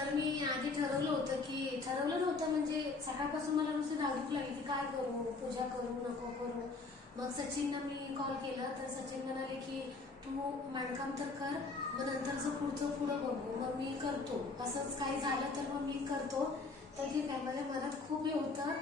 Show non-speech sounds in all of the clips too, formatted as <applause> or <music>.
तर मी आधी ठरवलं होतं की ठरवलं नव्हतं म्हणजे सकाळपासून मला नुसती धावधूक लागली की काय करू? पूजा करू? नको करू? मग सचिनना मी कॉल केला. तर सचिन म्हणाले की तू मांडकाम तर कर मग नंतरचं पुढचं पुढं बघू. मग मी करतो. असंच काही झालं तर मग मी करतो. तर ठीक आहे माझ्या मनात खूप हे होतं.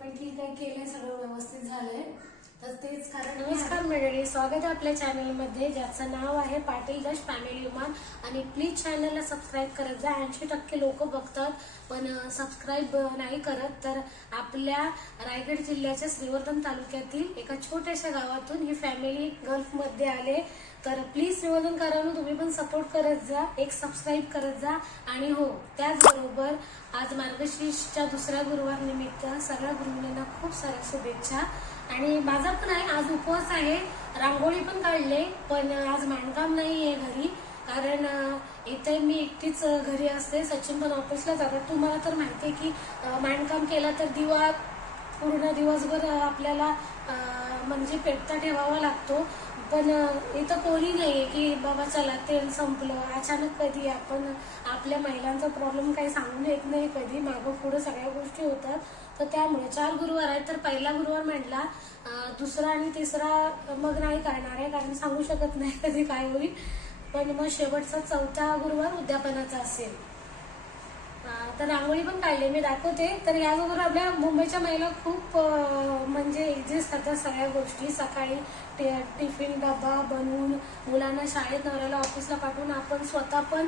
पण ठीक आहे केलं सगळं व्यवस्थित झालंय. तर तेच कारण नमस्कार मंडळी स्वागत आहे आपल्या चॅनलमध्ये ज्याचं नाव आहे पाटील दश फॅमिली उमान आणि प्लीज चॅनलला सबस्क्राईब करत जा. ऐंशी टक्के लोक बघतात पण सबस्क्राईब नाही करत. तर आपल्या रायगड जिल्ह्याच्या श्रीवर्धन तालुक्यातील एका छोट्याशा गावातून ही फॅमिली गल्फमध्ये आले. तर प्लीज श्रीवर्धनकरांनो तुम्ही पण सपोर्ट करत जा. एक सबस्क्राईब करत जा. आणि हो त्याचबरोबर आज मार्गशीर्षच्या दुसऱ्या गुरुवार निमित्त सगळ्या गृहिणींना खूप साऱ्या शुभेच्छा. आणि माझा पण आहे. आज उपवास आहे. रांगोळी पण काढले पण आज मांडकाम नाही आहे घरी. कारण इथे मी एकटीच घरी असते. सचिन पण ऑफिसला जातात. तुम्हाला तर माहिती आहे की मांडकाम केला तर दिवा पूर्ण दिवसभर आपल्याला म्हणजे पेटता ठेवावा लागतो. पण इथं कोणी नाही आहे की बाबा चला तेल संपलं. अचानक कधी आपण आपल्या महिलांचा प्रॉब्लेम काही सांगून येत नाही कधी. मागं पुढं सगळ्या गोष्टी होतात. तर त्यामुळे चार गुरुवार आहेत तर पहिला गुरुवार म्हटला दुसरा आणि तिसरा मग नाही करणार आहे कारण सांगू शकत नाही <laughs> कधी काय होईल. पण मग शेवटचा चौथा गुरुवार उद्यापनाचा असेल. तर रांगोळी पण काढली मी दाखवते. तर याबरोबर आपल्या मुंबईच्या महिला खूप म्हणजे एक्झिस्ट करतात सगळ्या गोष्टी. सकाळी टिफिन डबा बनवून मुलांना शाळेत नवऱ्याला ऑफिसला पाठवून आपण स्वतः पण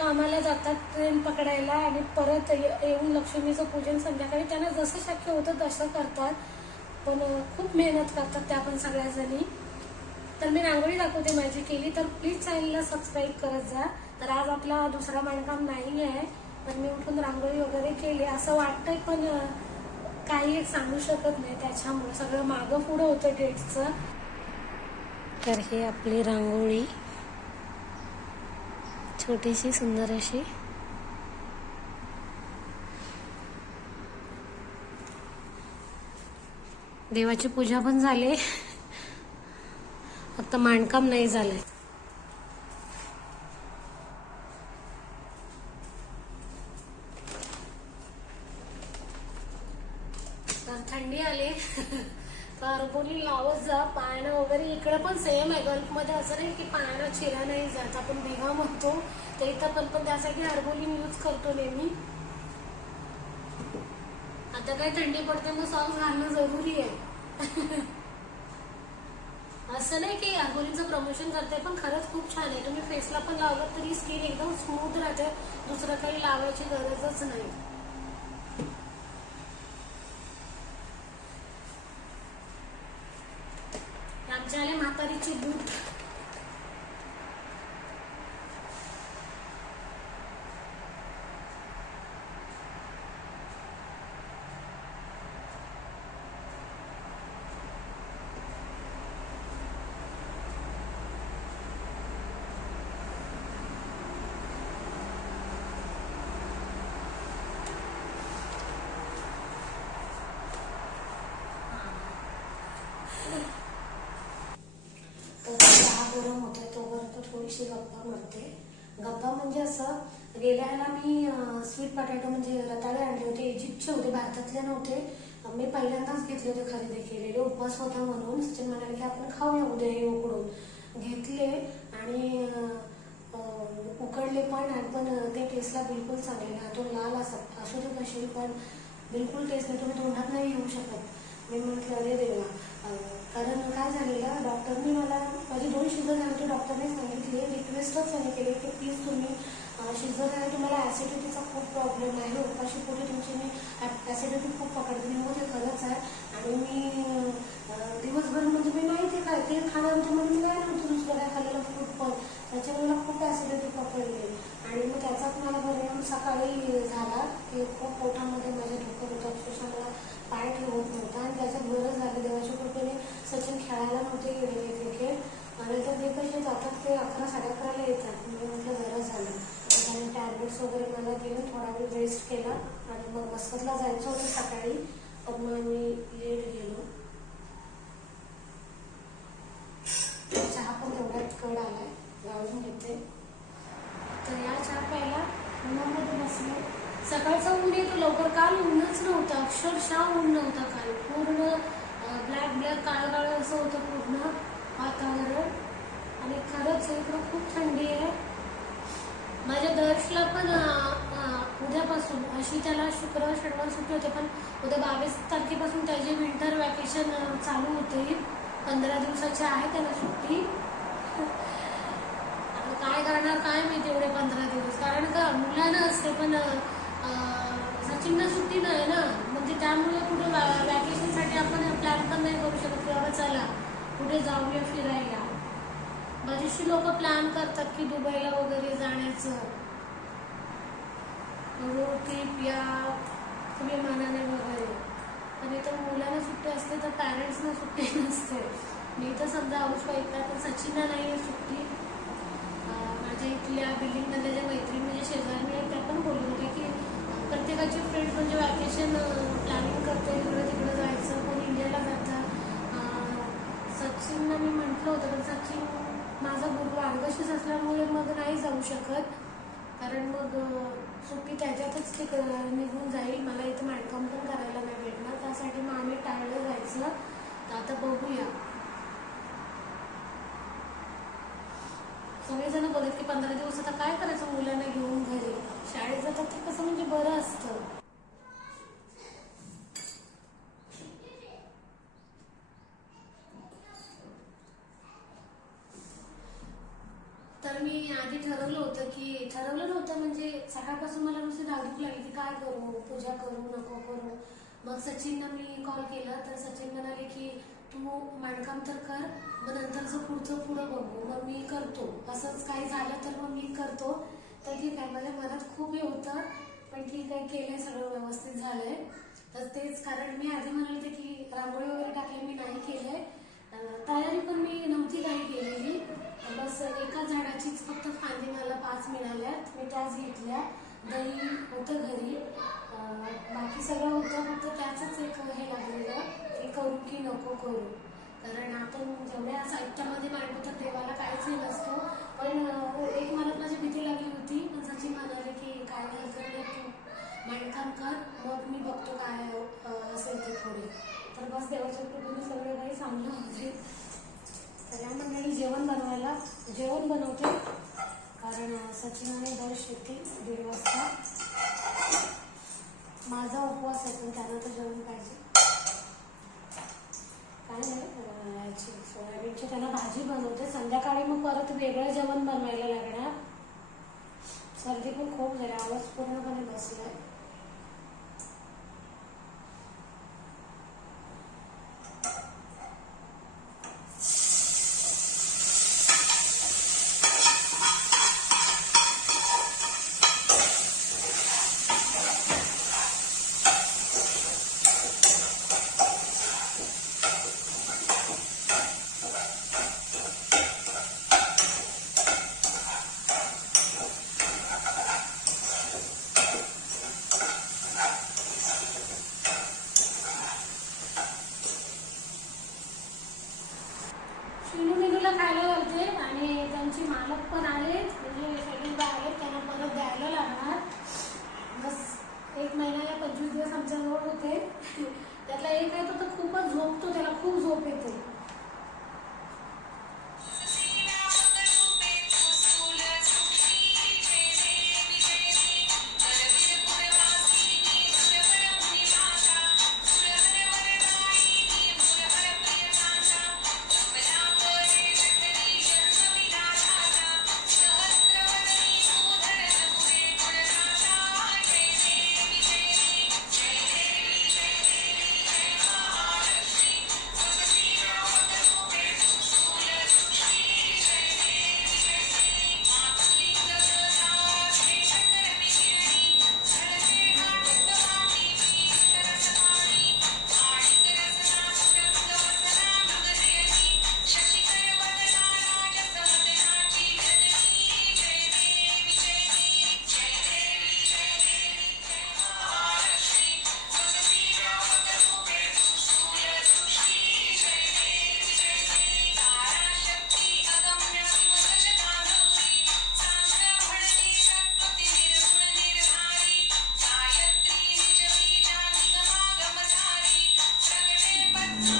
कामाला जातात ट्रेन पकडायला आणि परत ये- येऊन लक्ष्मीचं पूजन संध्याकाळी. त्यांना जसं शक्य होतं तसं करतात. पण खूप मेहनत करतात त्या पण सगळ्या जणी तर मी रांगोळी दाखवते माझी केली. तर प्लीज चॅनलला सबस्क्राईब करत जा. तर आज आपला दुसरा बांधकाम नाही आहे. पण मी उठून रांगोळी वगैरे केली. असं वाटतंय पण काही एक सांगू शकत नाही. त्याच्यामुळे सगळं मागं पुढं होतं डेटचं. तर हे आपली रांगोळी. छोटीशी सुंदर अशी. देवाची पूजा पण झाली. फक्त मांडकाम नाही झालंय. थंडी आली. तर कोणी लावत जा पायानं वगैरे इकडं पण सेम आहे. गल्फमध्ये असं नाही की पायानं चिरा नाही जात. आपण भेगा म्हणतो. तर इथं पण पण त्यासाठी हरबोलीन यूज करतो नेहमी. आता काय थंडी पडते मग सॉक्स घालणं जरुरी आहे. <laughs> असं नाही की आंबोलीचं प्रमोशन करते पण खरंच खूप छान आहे. तुम्ही फेसला पण लावलं तरी स्किन एकदम स्मूथ राहते. दुसरं काही लावायची गरजच नाही. तर चहा गरम होतोय तोपर्यंत थोडीशी गप्पा मारते. गप्पा म्हणजे असं गेल्या ह्याला मी स्वीट पटॅटो म्हणजे रताळे आणले होते इजिप्तचे होते भारतातले नव्हते. मी पहिल्यांदाच घेतले होते खरेदी केलेले उपवास होता म्हणून. सचिन म्हणाले की आपण खाऊया उद्या हे उकडून. घेतले आणि उकडले पण आणि पण ते टेस्टला बिलकुल चांगले ना तो लाल असत असू दे कशी पण बिलकुल टेस्ट नाही. तुम्ही तोंडात नाही येऊ शकत. मी म्हटलं अरे देवा कारण काय झालेलं डॉक्टरने मला माझे दोन शिजर झाले होते डॉक्टरने सांगितले रिक्वेस्टच सांगितले केले की प्लीज तुम्ही शिजर झाले तुम्हाला ॲसिडिटीचा खूप प्रॉब्लेम आहे उपाशी पोटी तुमची मी ॲसिडिटी खूप पकडते मग ते खरंच आहे. आणि मी दिवसभर म्हणजे मी नाही ते काय ते खाणार होते म्हणजे मी काय नव्हतं दुसरं काय खाल्लेलं फ्रूट पण. त्याच्यामुळे मला खूप ॲसिडिटी पकडली. आणि मग त्याचाच मला परिणाम सकाळी झाला की खूप पोटामध्ये माझ्या धोकं होतं अक्षरशः मला पाय ठेवत नव्हता आणि त्याच्यात बरं झालं. देवाच्या कृपेने सचिन खेळायला नव्हते गेलेले क्रिकेट आणि तर ते कसे जातात ते अकरा साडे अकराला येतात. मी म्हटलं बरं झालं. त्याने टॅबलेट्स वगैरे मला दिले. थोडा वेळ रेस्ट केला. आणि मग मस्कतला जायचं होतं सकाळी. पण मग मी लेट गेलो. चहा पण तेवढ्यात कड आलाय. गाळून घेते. तर या चहा प्यायला उन्हामध्ये बसले. सकाळचा ऊन येतो लवकर. काल ऊनच नव्हतं अक्षरशः ऊन नव्हतं काल. पूर्ण ब्लॅक ब्लॅक काळं काळं असं होतं पूर्ण वातावरण. आणि खरंच इकडं खूप थंडी आहे. माझ्या दर्शला पण उद्यापासून अशी त्याला शुक्रवार शनिवार सुट्टी होते पण उद्या बावीस तारखेपासून त्याचे विंटर वॅकेशन चालू होते. पंधरा दिवसाची आहे त्याला सुट्टी. काय करणार काय माहिती एवढे पंधरा दिवस. कारण का मुलांना असते पण अं, सुट्टी नाही ना. म्हणजे त्यामुळे कुठे वॅकेशनसाठी आपण प्लॅन पण नाही करू शकत. की बाबा चला कुठे जाऊया फिरायला. बरीचशी लोक प्लॅन करतात की दुबईला वगैरे जाण्याचं. रोड ट्रिप या विमानाने वगैरे. पण इथं मुलांना सुट्टी असते तर पॅरेंट्सना सुट्टी <laughs> नसते. मी तर समजा हाऊस ऐकला तर सचिनला नाही आहे सुट्टी. माझ्या इथल्या बिल्डिंगमध्ये ज्या मैत्रिणी म्हणजे शेजारी आहेत त्या पण बोलत होत्या की प्रत्येकाची फ्रेंड्स म्हणजे वॅकेशन प्लॅनिंग करते इकडं तिकडं जायचं कोण इंडियाला जातं. सचिनला मी म्हटलं होतं पण सचिन माझा गुरु मार्गशीच असल्यामुळे मग नाही जाऊ शकत. कारण मग सुट्टी त्याच्यातच ते निघून जाईल. मला इथं मॅडकम पण करायला नाही भेटणार. त्यासाठी मग आम्ही टाळलं जायचं. तर आता बघूया. सगळेजण बोलत की पंधरा दिवस आता काय करायचं? मुलांना घेऊन घरी. शाळेत जातात ते कसं म्हणजे बरं असतं. तर मी आधी ठरवलं होतं की ठरवलं नव्हतं म्हणजे सकाळपासून मला नुसती धावधूक लागली की काय करू? पूजा करू नको करू? मग सचिनना मी कॉल केला. तर सचिन म्हणाले की तू मांडकाम तर कर मग नंतरचं पुढचं पुढं बघू. मग मी करतो. असंच काही झालं तर मग मी करतो. तर ठीक आहे माझ्या मनात खूप हे होतं पण ठीक आहे केलंय सगळं व्यवस्थित झालंय. तर तेच कारण मी आधी म्हणाल होते की रांगोळी वगैरे टाकली मी नाही केलंय. आहे तयारी पण मी नव्हती काही केलेली. बस एका झाडाचीच फक्त फांदी मला पाच मिळाल्यात. मी त्याच घेतल्या. दही होतं घरी. बाकी सगळं होतं फक्त त्याचंच एक हे लागलेलं. हे करू की नको करू. कारण आपण जेवढ्या साहित्यामध्ये मांडतो तर देवाला काहीच हे नसतो. पण एक मला माझी भीती लागली होती. पण सचिन म्हणाले की काय नाही तू. मांडकाम कर. मग मी बघतो काय असेल ते पुढे. तर बस देवाच्या कृपेने सगळं काही चांगलं होते तर या मंडळी जेवण बनवायला जेवण बनवते. कारण सचिन सचिनाने दर्श शेती दीड वाजता माझा उपवास आहे पण त्यांना तर जेवण पाहिजे. काय नाही सोयाबीनची त्यांना भाजी बनवते. संध्याकाळी मग परत वेगळं जेवण बनवायला लागणार. सर्दी पण खूप झाली आवाज पूर्णपणे बसलाय. शिनू मिनूला खायला घालते आणि त्यांची मालक पण आले म्हणजे सगळी आले त्यांना परत द्यायला लागणार. बस एक महिन्याला पंचवीस दिवस आमच्याजवळ होते. <laughs> त्यातला एक येतो तर खूपच झोपतो त्याला खूप झोप येते.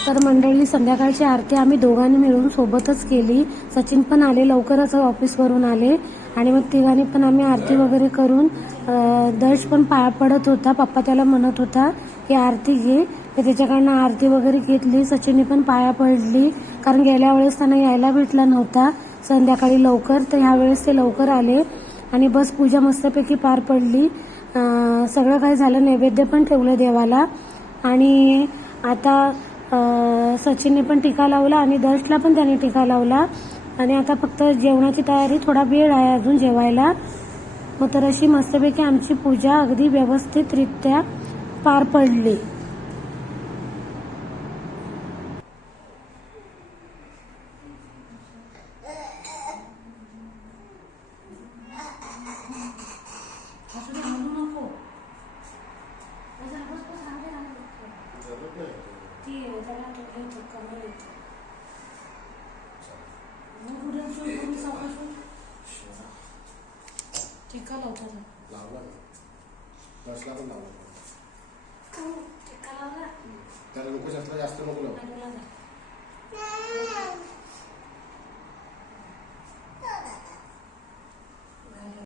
तर मंडळी संध्याकाळची आरती आम्ही दोघांनी मिळून सोबतच केली. सचिन पण आले लवकरच ऑफिसवरून आले. आणि मग तिघांनी पण आम्ही आरती वगैरे करून दर्श पण पाया पडत होता. पप्पा त्याला म्हणत होता की आरती घे. तर त्याच्याकडनं आरती वगैरे घेतली. सचिनने पण पाया पडली. कारण गेल्या वेळेस त्यांना यायला भेटला नव्हता. संध्याकाळी लवकर तर ह्यावेळेस ते लवकर आले. आणि बस पूजा मस्तपैकी पार पडली. सगळं काही झालं. नैवेद्य पण ठेवलं देवाला. आणि आता सचिनने पण टीका लावला आणि दर्शला पण त्याने टीका लावला. आणि आता फक्त जेवणाची तयारी थोडा वेळ आहे अजून जेवायला. मग तर अशी मस्तपैकी आमची पूजा अगदी व्यवस्थितरित्या पार पडली ती त्याला हे होतं, कमर येतं. मग उद्या शोध करून सावकाश होईल. टीका लावता जा. लावला ना. पण लावला. टीका लावला त्याला नको जास्त जास्त नको लावू. आणि तुला जा.